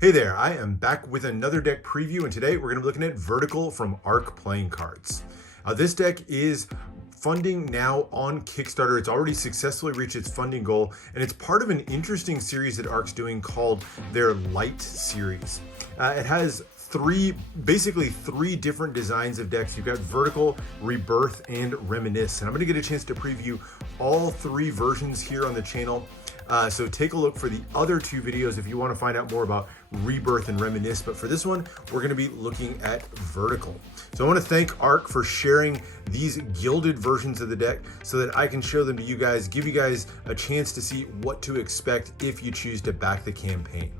Hey there, I am back with another deck preview, and today we're going to be looking at Vertical from Ark Playing Cards. This deck is funding now on Kickstarter. It's already successfully reached its funding goal, and it's part of an interesting series that Ark's doing called their Light series. It has basically three different designs of decks. You've got Vertical, Rebirth, and Reminisce, and I'm going to get a chance to preview all three versions here on the channel. So take a look for the other two videos if you want to find out more about Rebirth and Reminisce. But for this one, we're going to be looking at Vertical. So I want to thank Ark for sharing these gilded versions of the deck so that I can show them to you guys, give you guys a chance to see what to expect if you choose to back the campaign.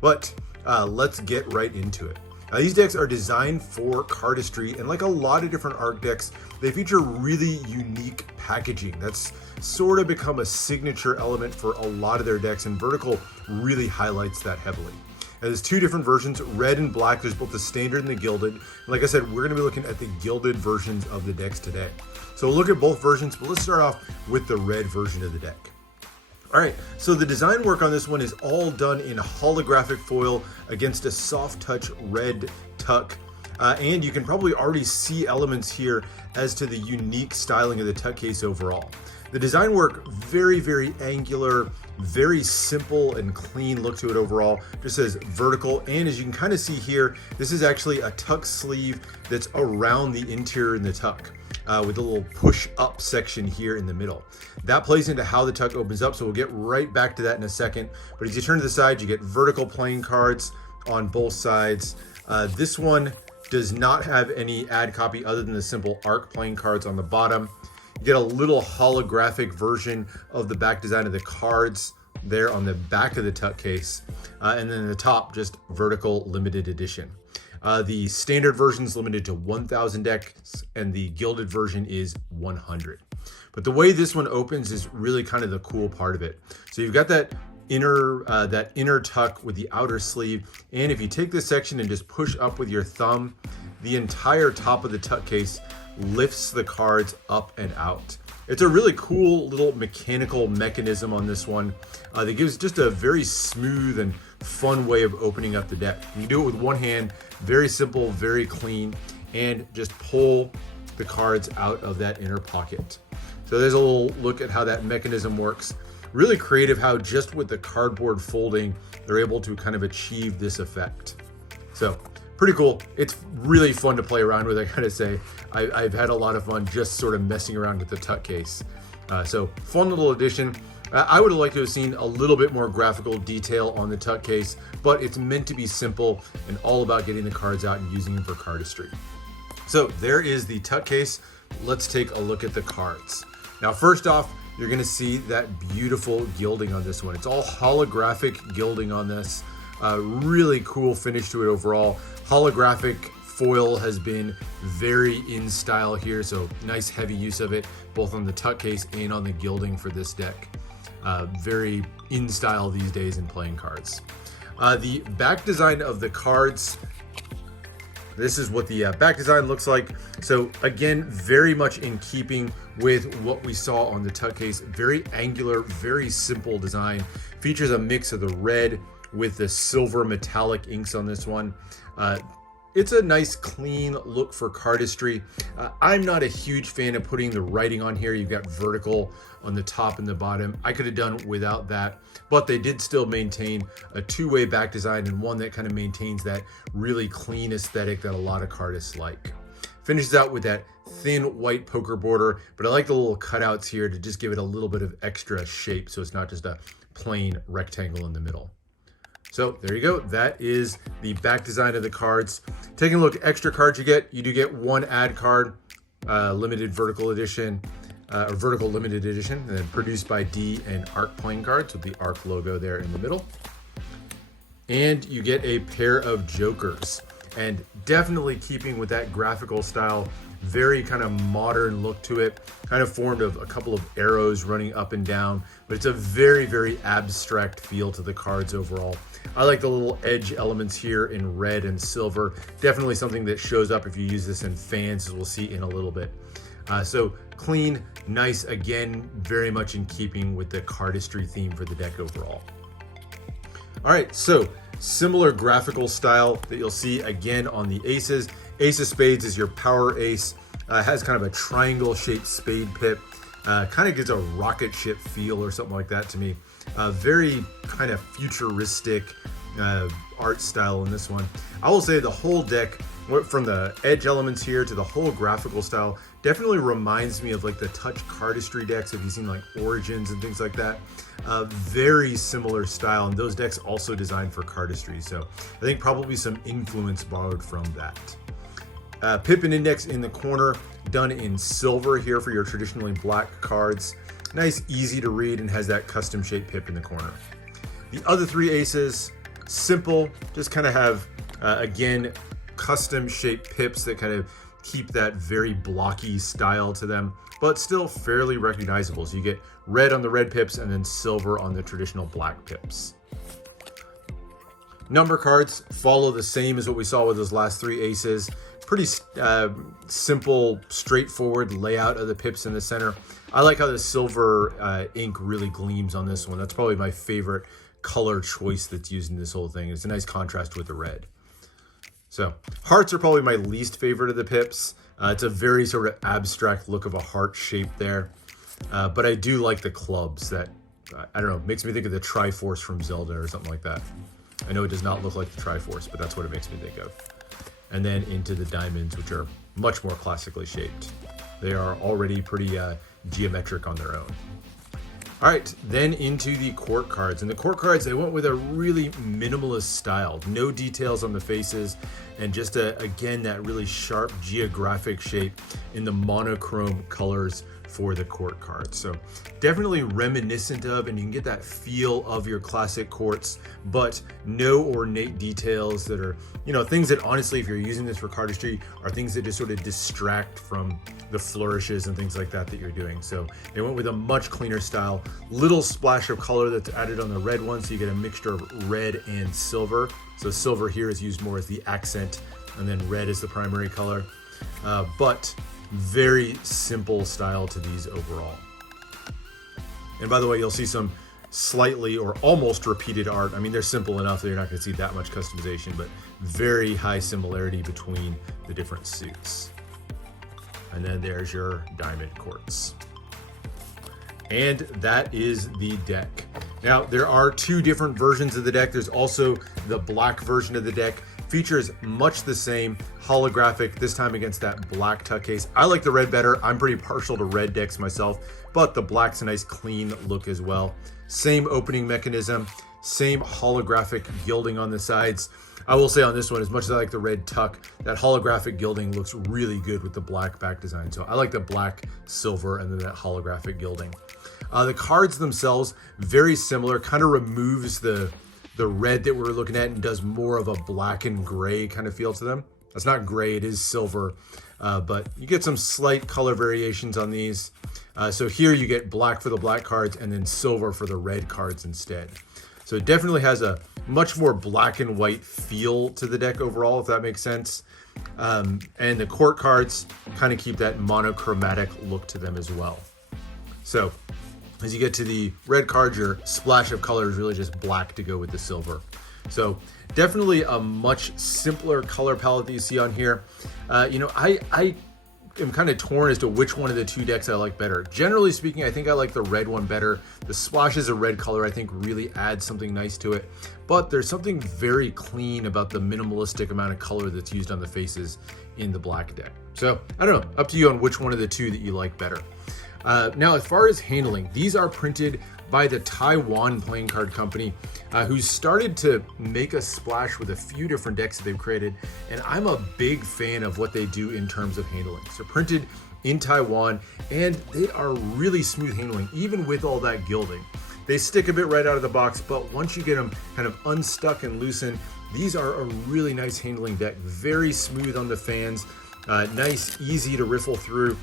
But let's get right into it. These decks are designed for cardistry, and like a lot of different Ark decks, they feature really unique packaging. That's sort of become a signature element for a lot of their decks, and Vertical really highlights that heavily. Now, there's two different versions, red and black. There's both the standard and the gilded. And like I said, we're going to be looking at the gilded versions of the decks today. So we'll look at both versions, but let's start off with the red version of the deck. All right, so the design work on this one is all done in holographic foil against a soft touch red tuck. And you can probably already see elements here as to the unique styling of the tuck case overall. The design work, very, very angular, very simple and clean look to it overall. Just says Vertical, and as you can kind of see here, this is actually a tuck sleeve that's around the interior in the tuck. With a little push up section here in the middle. That plays into how the tuck opens up, so we'll get right back to that in a second. But as you turn to the side, you get Vertical playing cards on both sides. This one does not have any ad copy other than the simple Ark playing cards on the bottom. You get a little holographic version of the back design of the cards there on the back of the tuck case. And then the top, just Vertical limited edition. The standard version is limited to 1,000 decks, and the gilded version is 100. But the way this one opens is really kind of the cool part of it. So you've got that inner tuck with the outer sleeve, and if you take this section and just push up with your thumb, the entire top of the tuck case lifts the cards up and out. It's a really cool little mechanical mechanism on this one that gives just a very smooth and fun way of opening up the deck. You can do it with one hand, very simple, very clean, and just pull the cards out of that inner pocket. So there's a little look at how that mechanism works. Really creative how just with the cardboard folding, they're able to kind of achieve this effect. So pretty cool. It's really fun to play around with, I gotta say. I've had a lot of fun just sort of messing around with the tuck case. So fun little addition. I would have liked to have seen a little bit more graphical detail on the tuck case, but it's meant to be simple and all about getting the cards out and using them for cardistry. So there is the tuck case. Let's take a look at the cards. Now, first off, you're gonna see that beautiful gilding on this one. It's all holographic gilding on this. Really cool finish to it overall. Holographic foil has been very in style here, so nice heavy use of it, both on the tuck case and on the gilding for this deck. Very in style these days in playing cards. The back design of the cards, this is what the back design looks like. So again, very much in keeping with what we saw on the tuck case. Very angular, very simple design. Features a mix of the red with the silver metallic inks on this one. It's a nice clean look for cardistry. I'm not a huge fan of putting the writing on here. You've got Vertical on the top and the bottom. I could have done without that, but they did still maintain a two-way back design and one that kind of maintains that really clean aesthetic that a lot of cardists like. Finishes out with that thin white poker border, but I like the little cutouts here to just give it a little bit of extra shape so it's not just a plain rectangle in the middle. So there you go. That is the back design of the cards. Taking a look at extra cards you do get one ad card, limited Vertical edition, or Vertical limited edition, and then produced by D and Ark Playing Cards with the Ark logo there in the middle. And you get a pair of jokers, and definitely keeping with that graphical style, very kind of modern look to it, kind of formed of a couple of arrows running up and down, but it's a very, very abstract feel to the cards overall. I like the little edge elements here in red and silver. Definitely something that shows up if you use this in fans, as we'll see in a little bit. So clean, nice, again, very much in keeping with the cardistry theme for the deck overall. All right, so Similar graphical style that you'll see again on the aces. Ace of spades is your power ace. Has kind of a triangle shaped spade pip. Kind of gives a rocket ship feel or something like that to me. Very kind of futuristic art style in this one. I will say the whole deck, from the edge elements here to the whole graphical style, definitely reminds me of like the touch cardistry decks. If you've seen like Origins and things like that, very similar style, and those decks also designed for cardistry. So I think probably some influence borrowed from that. Pip and index in the corner, done in silver here for your traditionally black cards. Nice, easy to read, and has that custom shaped pip in the corner. The other three aces, simple, just kind of have, again, custom shaped pips that kind of keep that very blocky style to them, but still fairly recognizable. So you get red on the red pips and then silver on the traditional black pips. Number cards follow the same as what we saw with those last three aces. Pretty simple, straightforward layout of the pips in the center. I like how the silver ink really gleams on this one. That's probably my favorite color choice that's used in this whole thing. It's a nice contrast with the red. So hearts are probably my least favorite of the pips. It's a very sort of abstract look of a heart shape there. But I do like the clubs that, I don't know, makes me think of the Triforce from Zelda or something like that. I know it does not look like the Triforce, but that's what it makes me think of. And then into the diamonds, which are much more classically shaped. They are already pretty geometric on their own. All right, then into the court cards. And the court cards, they went with a really minimalist style. No details on the faces, and just, again, that really sharp geographic shape in the monochrome colors for the court cards. So definitely reminiscent of, and you can get that feel of your classic courts, but no ornate details that are, you know, things that honestly, if you're using this for cardistry, are things that just sort of distract from the flourishes and things like that that you're doing. So they went with a much cleaner style, little splash of color that's added on the red one, so you get a mixture of red and silver. So silver here is used more as the accent, and then red is the primary color. But very simple style to these overall. And by the way, you'll see some slightly or almost repeated art. I mean, they're simple enough that you're not going to see that much customization, but very high similarity between the different suits. And then there's your diamond courts. And that is the deck. Now, there are two different versions of the deck. There's also the black version of the deck. Features much the same, holographic, this time against that black tuck case. I like the red better. I'm pretty partial to red decks myself, but the black's a nice clean look as well. Same opening mechanism, same holographic gilding on the sides. I will say on this one, as much as I like the red tuck, that holographic gilding looks really good with the black back design. So I like the black, silver, and then that holographic gilding. The cards themselves, very similar, kind of removes the red that we're looking at and does more of a black and gray kind of feel to them. It's not gray, it is silver, but you get some slight color variations on these. So here you get black for the black cards and then silver for the red cards instead. So it definitely has a much more black and white feel to the deck overall, if that makes sense. And the court cards kind of keep that monochromatic look to them as well. So as you get to the red cards, your splash of color is really just black to go with the silver. So definitely a much simpler color palette that you see on here. You know, I am kind of torn as to which one of the two decks I like better. Generally speaking, I think I like the red one better. The splashes of red color, I think, really add something nice to it. But there's something very clean about the minimalistic amount of color that's used on the faces in the black deck. So I don't know, up to you on which one of the two that you like better. Now, as far as handling, these are printed by the Taiwan playing card company, who's started to make a splash with a few different decks that they've created, and I'm a big fan of what they do in terms of handling. So printed in Taiwan, and they are really smooth handling, even with all that gilding. They stick a bit right out of the box, but once you get them kind of unstuck and loosened, these are a really nice handling deck. Very smooth on the fans, nice, easy to riffle through.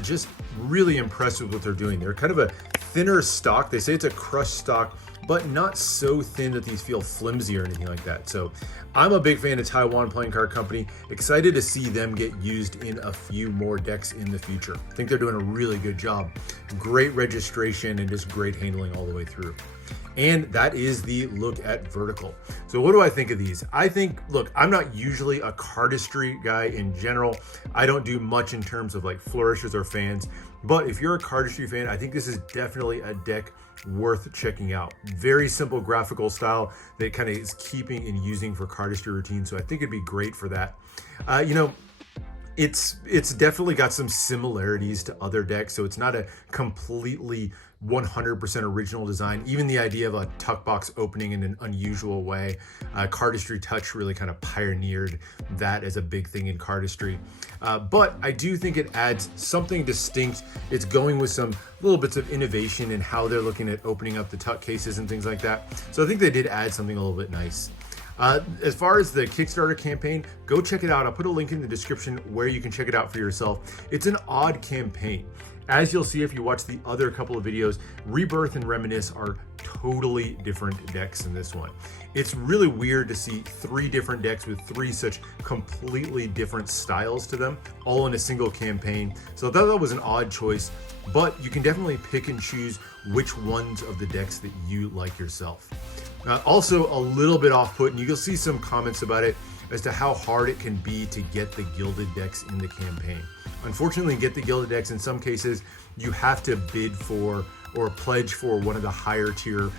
Just really impressed with what they're doing. They're kind of a thinner stock. They say it's a crushed stock, but not so thin that these feel flimsy or anything like that. So I'm a big fan of Taiwan Playing Card Company. Excited to see them get used in a few more decks in the future. I think they're doing a really good job. Great registration and just great handling all the way through. And that is the look at Vertical. So what do I think of these? I think, look, I'm not usually a cardistry guy in general. I don't do much in terms of like flourishes or fans, but if you're a cardistry fan, I think this is definitely a deck worth checking out. Very simple graphical style that kind of is keeping and using for cardistry routine. So I think it'd be great for that. You know, it's definitely got some similarities to other decks, so it's not a completely 100% original design. Even the idea of a tuck box opening in an unusual way, Cardistry Touch really kind of pioneered that as a big thing in cardistry. But I do think it adds something distinct. It's going with some little bits of innovation in how they're looking at opening up the tuck cases and things like that. So I think they did add something a little bit nice. As far as the Kickstarter campaign, go check it out. I'll put a link in the description where you can check it out for yourself. It's an odd campaign. As you'll see if you watch the other couple of videos, Rebirth and Reminisce are totally different decks in this one. It's really weird to see 3 different decks with 3 such completely different styles to them, all in a single campaign. So I thought that was an odd choice, but you can definitely pick and choose which ones of the decks that you like yourself. Also a little bit off-put, and you'll see some comments about it as to how hard it can be to get the gilded decks in the campaign. Unfortunately, get the gilded decks, in some cases, you have to bid for or pledge for one of the higher tier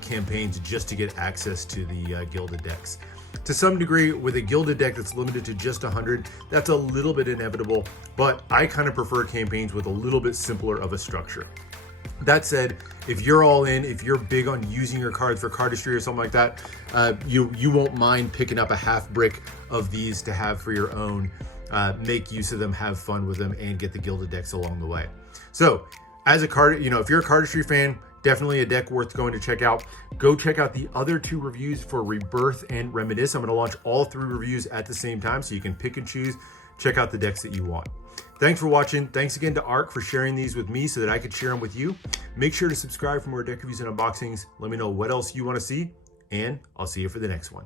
campaigns just to get access to the gilded decks. To some degree, with a gilded deck that's limited to just 100, that's a little bit inevitable, but I kind of prefer campaigns with a little bit simpler of a structure. That said, if you're all in, if you're big on using your cards for cardistry or something like that, you won't mind picking up a half brick of these to have for your own. Make use of them, have fun with them, and get the gilded decks along the way. So, as a card, if you're a cardistry fan, definitely a deck worth going to check out. Go check out the other 2 reviews for Rebirth and Reminisce. I'm going to launch all 3 reviews at the same time, so you can pick and choose. Check out the decks that you want. Thanks for watching. Thanks again to Ark for sharing these with me so that I could share them with you. Make sure to subscribe for more deck reviews and unboxings. Let me know what else you want to see, and I'll see you for the next one.